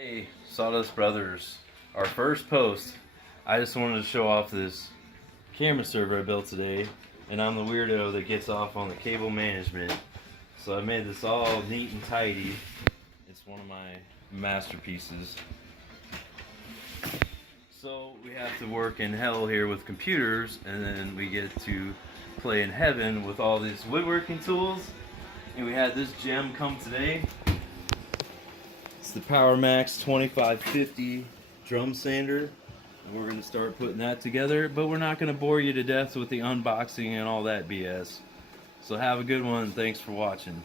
Hey, Sawdust Brothers. Our first post, I just wanted to show off this camera server I built today, and I'm the weirdo that gets off on the cable management. So I made this all neat and tidy. It's one of my masterpieces. So we have to work in hell here with computers, and then we get to play in heaven with all these woodworking tools. And we had this gem come today. It's the Power Max 2550 drum sander, and we're going to start putting that together, but we're not going to bore you to death with the unboxing and all that BS. So have a good one, thanks for watching.